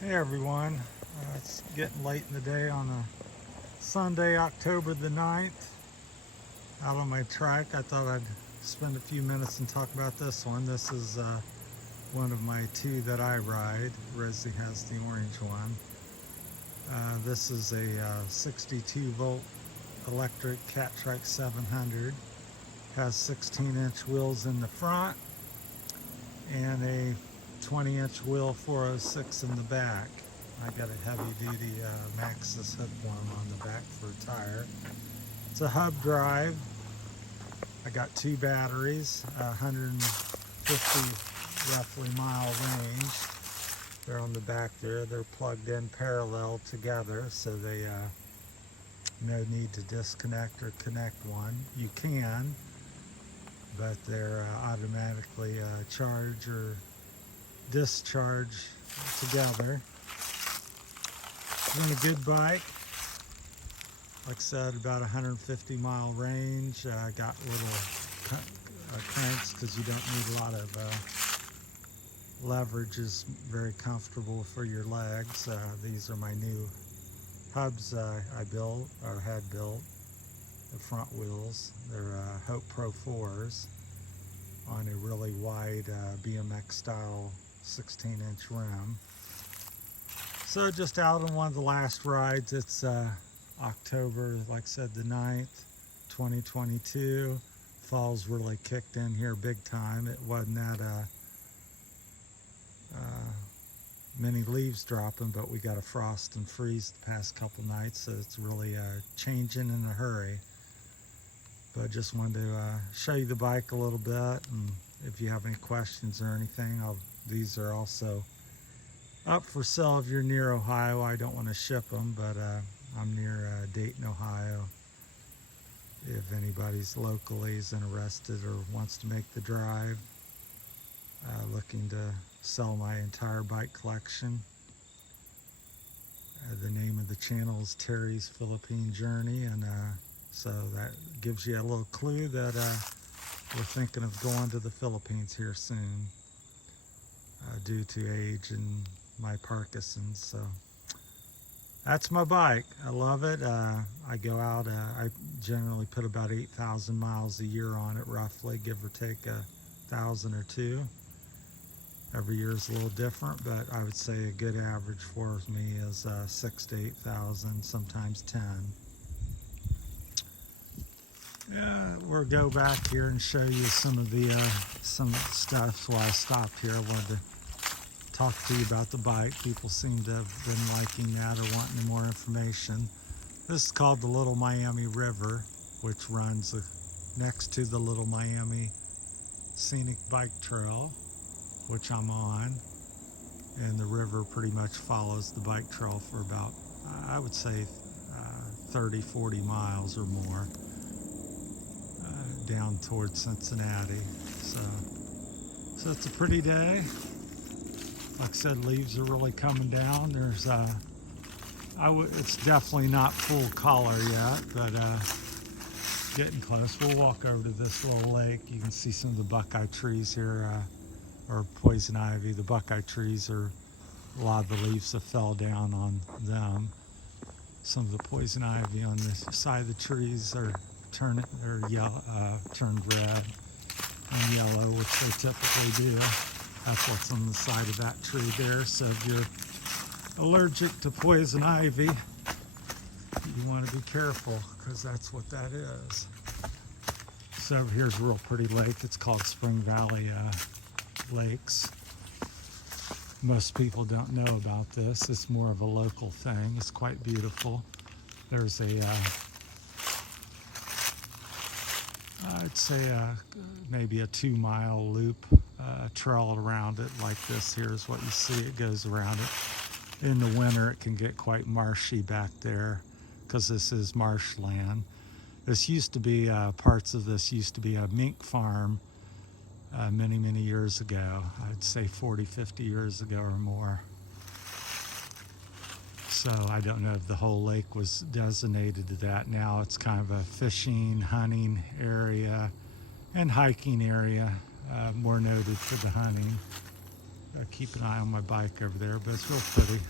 Hey everyone, it's getting late in the day on a Sunday, October the 9th. Out on my trike, I thought I'd spend a few minutes and talk about this one. This is one of my two that I ride. Rosie has the orange one. This is a 62 volt electric Catrike 700. Has 16-inch wheels in the front and a 20-inch wheel 406 in the back. I got a heavy-duty Maxxis hook one on the back for a tire. It's a hub drive. I got two batteries, 150 roughly mile range. They're on the back there. They're plugged in parallel together, so they no need to disconnect or connect one. You can, but they're automatically charge or discharge together. It's been a good bike. Like I said, about 150 mile range. Got little cranks because you don't need a lot of leverage. Is very comfortable for your legs. These are my new hubs I built or had built. The front wheels. They're Hope Pro 4s on a really wide BMX style 16-inch rim. So just out on one of the last rides. It's October, like I said, the 9th, 2022. Fall's really kicked in here big time. It wasn't that many leaves dropping, but we got a frost and freeze the past couple nights, so it's really changing in a hurry. But just wanted to show you the bike a little bit, and if you have any questions or anything, these are also up for sale if you're near Ohio. I don't want to ship them, but I'm near Dayton, Ohio. If anybody's locally is interested or wants to make the drive, looking to sell my entire bike collection. The name of the channel is Terry's Philippine Journey, and so that gives you a little clue that we're thinking of going to the Philippines here soon due to age and my Parkinson's. So that's my bike. I love it. I go out, I generally put about 8,000 miles a year on it, roughly, give or take 1,000 or two. Every year is a little different, but I would say a good average for me is 6,000 to 8,000, sometimes 10. Yeah, we'll go back here and show you some of the stuff. While I stopped here, I wanted to talk to you about the bike. People seem to have been liking that or wanting more information. This is called the Little Miami River, which runs next to the Little Miami Scenic Bike Trail, which I'm on. And the river pretty much follows the bike trail for about, I would say, 30, 40 miles or more. Down towards Cincinnati. So it's a pretty day. Like I said, leaves are really coming down. There's it's definitely not full color yet, but getting close. We'll walk over to this little lake. You can see some of the buckeye trees here, or poison ivy. The buckeye trees are, a lot of the leaves have fell down on them. Some of the poison ivy on the side of the trees are turned red and yellow, which they typically do. That's what's on the side of that tree there. So if you're allergic to poison ivy, you want to be careful, because that's what that is. So here's a real pretty lake. It's called Spring Valley Lakes. Most people don't know about this. It's more of a local thing. It's quite beautiful. There's a I'd say maybe a 2-mile loop trail around it, like this here is what you see. It goes around it. In the winter, it can get quite marshy back there because this is marshland. This used to be, parts of this used to be a mink farm many, many years ago. I'd say 40, 50 years ago or more. So I don't know if the whole lake was designated to that. Now it's kind of a fishing, hunting area and hiking area, more noted for the hunting. I keep an eye on my bike over there, but it's real pretty.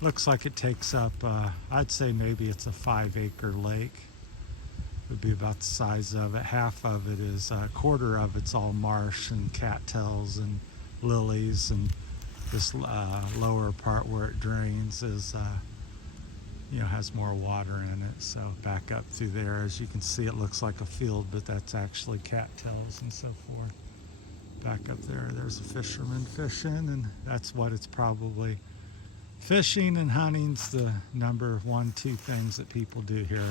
Looks like it takes up, I'd say maybe it's a 5-acre lake. Would be about the size of it. Half of it is, a quarter of it's all marsh and cattails and lilies, and this lower part where it drains is, has more water in it. So back up through there, as you can see, it looks like a field, but that's actually cattails and so forth. Back up there, there's a fisherman fishing, and that's what it's probably. Fishing and hunting's the number 1, 2 things that people do here.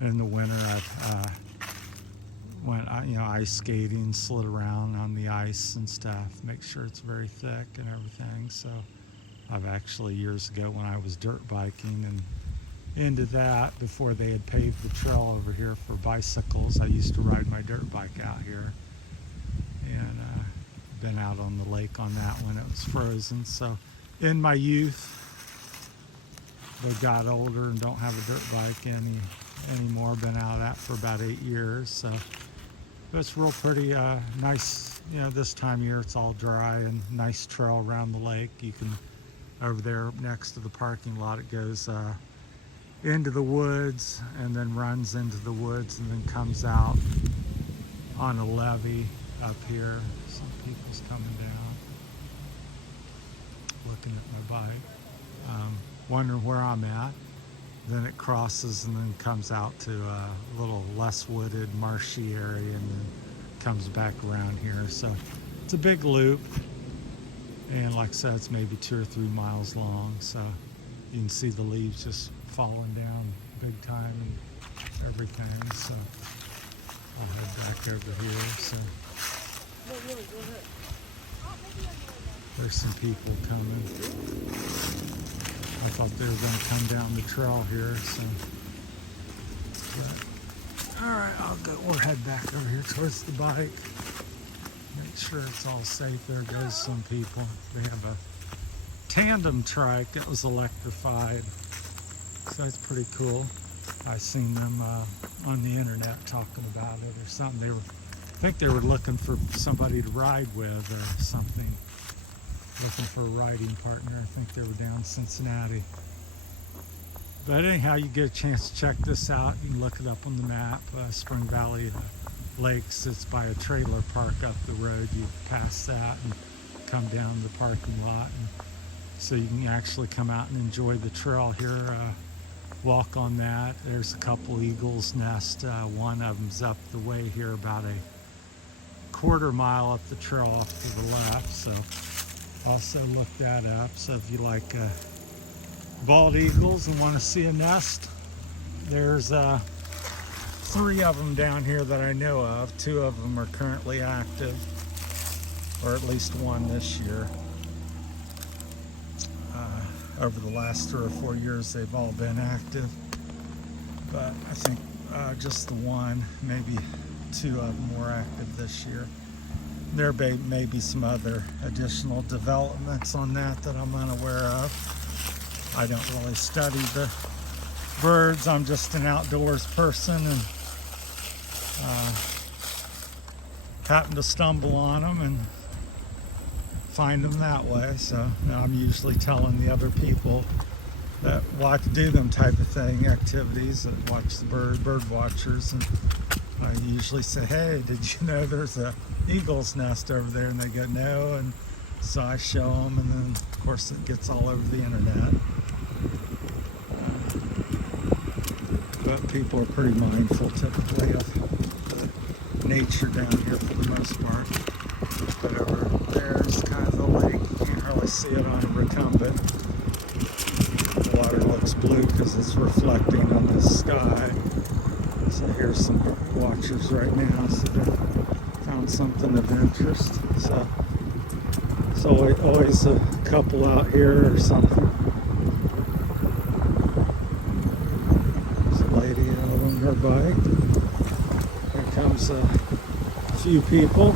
In the winter, I've went, ice skating, slid around on the ice and stuff, make sure it's very thick and everything. So I've actually, years ago when I was dirt biking and into that, before they had paved the trail over here for bicycles, I used to ride my dirt bike out here, and been out on the lake on that when it was frozen. So in my youth, but got older and don't have a dirt bike anymore. Been out of that for about 8 years. So it's real pretty, nice. This time of year it's all dry, and nice trail around the lake. You can, over there next to the parking lot, it goes into the woods and then runs into the woods and then comes out on a levee up here. Some people's coming down, looking at my bike, wondering where I'm at. Then it crosses and then comes out to a little less wooded, marshy area, and then comes back around here. So it's a big loop, and like I said, it's maybe 2 or 3 miles long. So you can see the leaves just falling down big time and everything. So I'll head back over here. So there's some people coming. I thought they were going to come down the trail here. So, all right, we'll head back over here towards the bike. Make sure it's all safe. There goes some people. They have a tandem trike that was electrified. So it's pretty cool. I seen them on the internet talking about it or something. I think they were looking for somebody to ride with or something. Looking for a riding partner. I think they were down in Cincinnati. But anyhow, you get a chance to check this out. You can look it up on the map. Spring Valley Lakes. It's by a trailer park up the road. You pass that and come down the parking lot. And so you can actually come out and enjoy the trail here. Walk on that. There's a couple eagles' nests. One of them's up the way here, about a quarter mile up the trail off to the left. So also look that up. So if you like bald eagles and want to see a nest, there's 3 of them down here that I know of. 2 of them are currently active, or at least one this year. Over the last 3 or 4 years, they've all been active, but I think just the one, maybe 2 of them were active this year. There may be some other additional developments on that I'm unaware of. I don't really study the birds. I'm just an outdoors person, and happen to stumble on them and find them that way. So I'm usually telling the other people that do them type of thing, activities, that watch the bird watchers, and I usually say, hey, did you know there's a eagle's nest over there? And they go, no. And so I show them, and then of course it gets all over the internet. But people are pretty mindful typically of the nature down here for the most part. But over there's kind of the lake. You can't really see it on recumbent. The water looks blue because it's reflecting on the sky. So here's some watchers right now. So they found something of interest. So it's always a couple out here or something. There's a lady out on her bike. Here comes a few people.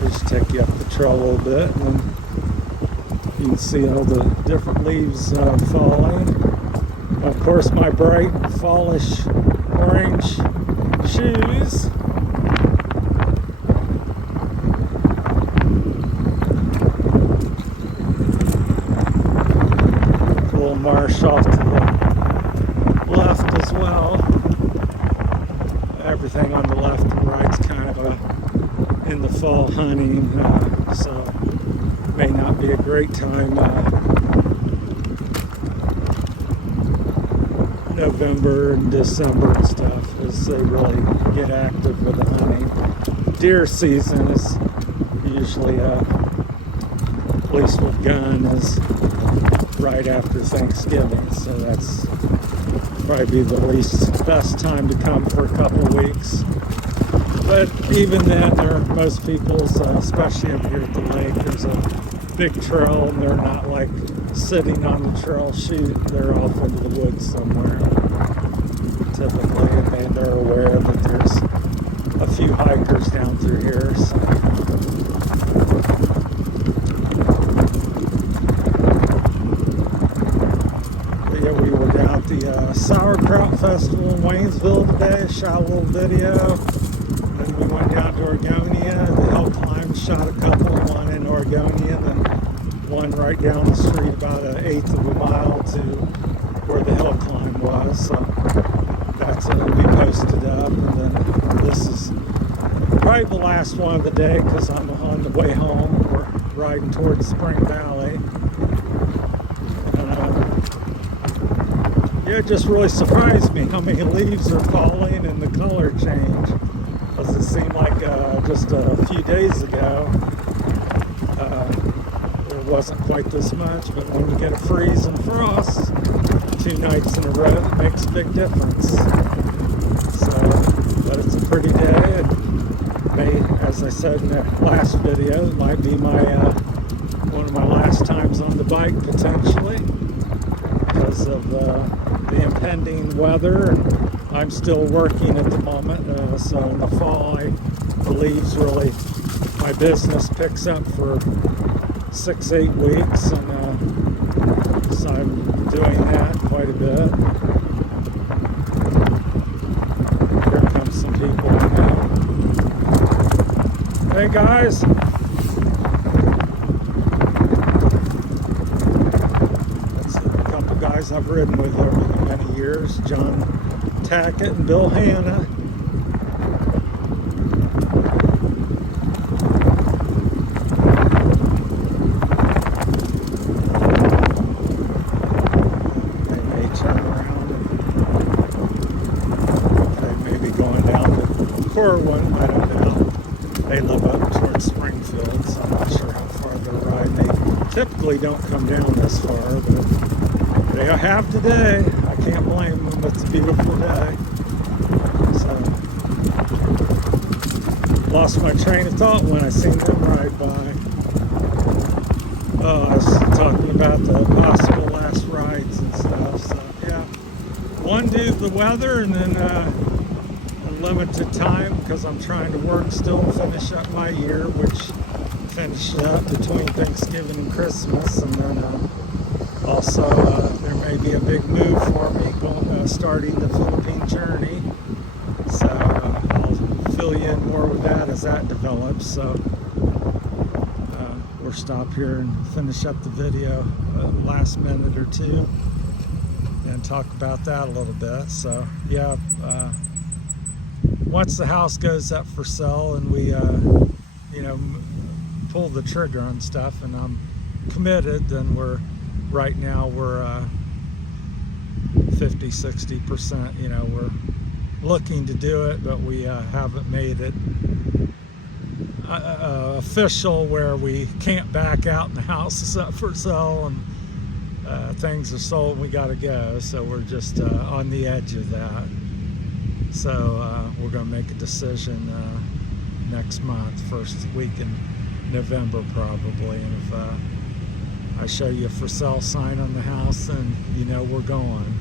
Just take you up the trail a little bit, and then you can see all the different leaves falling. Of course, my bright fallish orange shoes. be a great time. November and December and stuff, as they really get active with the hunting. Deer season is usually, at least with gun, is right after Thanksgiving, so that's probably the least best time to come for a couple of weeks. But even then, most people's, especially up here at the lake, there's a big trail, and they're not like sitting on the trail shoot. They're off into the woods somewhere, typically, and they're aware that there's a few hikers down through here. So. Yeah, we were down at the Sauerkraut Festival in Waynesville today. Shot a little video. Then we went down to Oregonia, the hill climb, shot a couple, one in Oregonia, then one right down the street about 1/8 of a mile to where the hill climb was. So that's we posted up, and then this is probably the last one of the day because I'm on the way home. We're riding towards Spring Valley. Yeah, it just really surprised me how many leaves are falling and the color change. Because it seemed like just a few days ago there wasn't quite this much, but when you get a freeze and frost 2 nights in a row, it makes a big difference. So, but it's a pretty day, and may, as I said in the last video, it might be my one of my last times on the bike potentially because of the impending weather. And I'm still working at the moment, so in the fall the leaves really, my business picks up for 6-8 weeks, and so I'm doing that quite a bit. Here comes some people now. Hey guys! That's a couple guys I've ridden with over many years, John Tackett and Bill Hanna. They may turn around and they may be going down to Corwin, I don't know. They live up towards Springfield, so I'm not sure how far they're riding. They typically don't come down this far, but they have today. I can't blame them. It's a beautiful day. So, lost my train of thought when I seen them ride by. Oh, I was talking about the possible last rides and stuff. So, yeah. One due to the weather, and then a limited time because I'm trying to work still and finish up my year, which finished up between Thanksgiving and Christmas, and then also, there may be a big move for me starting the Philippine journey, so I'll fill you in more with that as that develops. So we'll stop here and finish up the video last minute or two and talk about that a little bit. So yeah, once the house goes up for sale and we pull the trigger on stuff and I'm committed, then right now we're 50-60%, we're looking to do it, but we haven't made it official where we can't back out and the house is up for sale and things are sold and we got to go. So we're just on the edge of that. So we're going to make a decision next month, first week in November probably, and if I show you a for sale sign on the house, and we're going.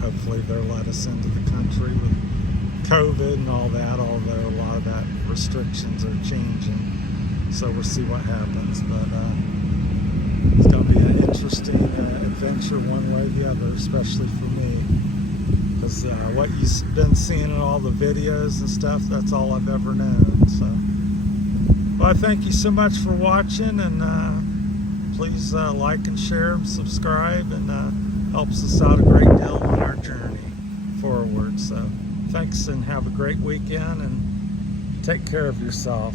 Hopefully they'll let us into the country with COVID and all that, although a lot of that restrictions are changing. So we'll see what happens. But it's going to be an interesting adventure one way or the other, especially for me. Because what you've been seeing in all the videos and stuff, that's all I've ever known. So, well, I thank you so much for watching, and please like and share and subscribe, and helps us out a great deal on our journey forward. So thanks, and have a great weekend, and take care of yourself.